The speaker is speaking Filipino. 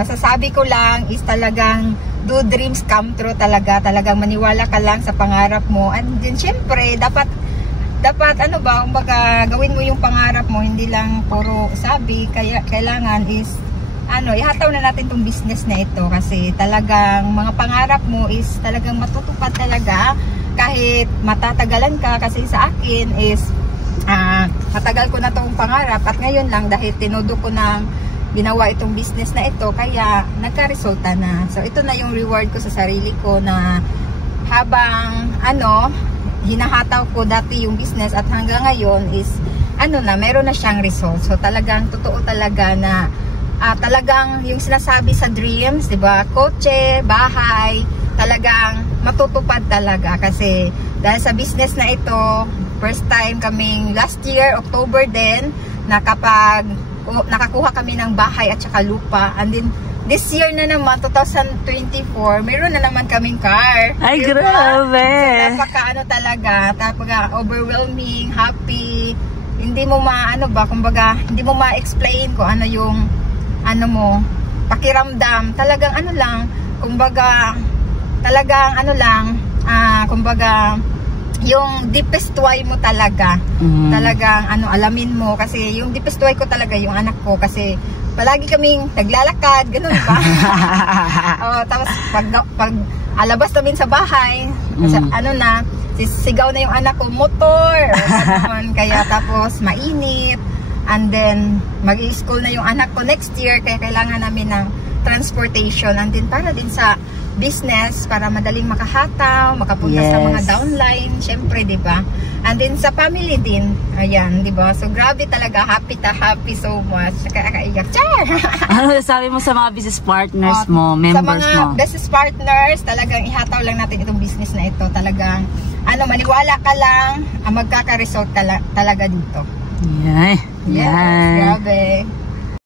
masasabi ko lang is talagang do dreams come true talaga. Talagang maniwala ka lang sa pangarap mo. And then syempre, dapat ano ba, kumbaga gawin mo yung pangarap mo, hindi lang puro sabi. Kaya kailangan is ihataw na natin tong business na ito kasi talagang mga pangarap mo is talagang matutupad talaga kahit matatagalan ka. Kasi sa akin is matagal ko na tong pangarap at ngayon lang dahil tinodo ko na ginawa itong business na ito, kaya nagka-resulta na. So ito na yung reward ko sa sarili ko na habang hinahataw ko dati yung business at hanggang ngayon is meron na siyang result. So talagang totoo talaga na talagang yung sinasabi sa dreams, 'di ba? Kotse, bahay, talagang matutupad talaga kasi dahil sa business na ito, first time kaming last year, October din, nakakuha kami ng bahay at saka lupa. And then this year na naman, 2024, meron na naman kaming car. Ay, diba? grabe! So, napaka talaga, overwhelming, happy. Hindi mo kumbaga, hindi mo ma-explain kung ano yung pakiramdam. Talagang kumbaga, kumbaga, yung deepest why mo talaga. Talagang alamin mo kasi yung deepest why ko talaga yung anak ko kasi palagi kaming naglalakad, ganun ba? Tapos pag alabas namin sa bahay, sigaw na yung anak ko, motor. Kaya tapos mainit. And then mag-i-school na yung anak ko next year kaya kailangan namin ng transportation. And then para din sa business para madaling makahataw, makapunta sa mga downline, syempre, 'di ba? And then sa family din, ayan, 'di ba? So grabe talaga, happy so much. Kakaiyak. Char. Ano sabi mo sa mga business partners mo, members mo? Sa mga business partners, talagang ihataw lang natin itong business na ito. Talagang maniwala ka lang, magkaka-result talaga dito. Yes, grabe.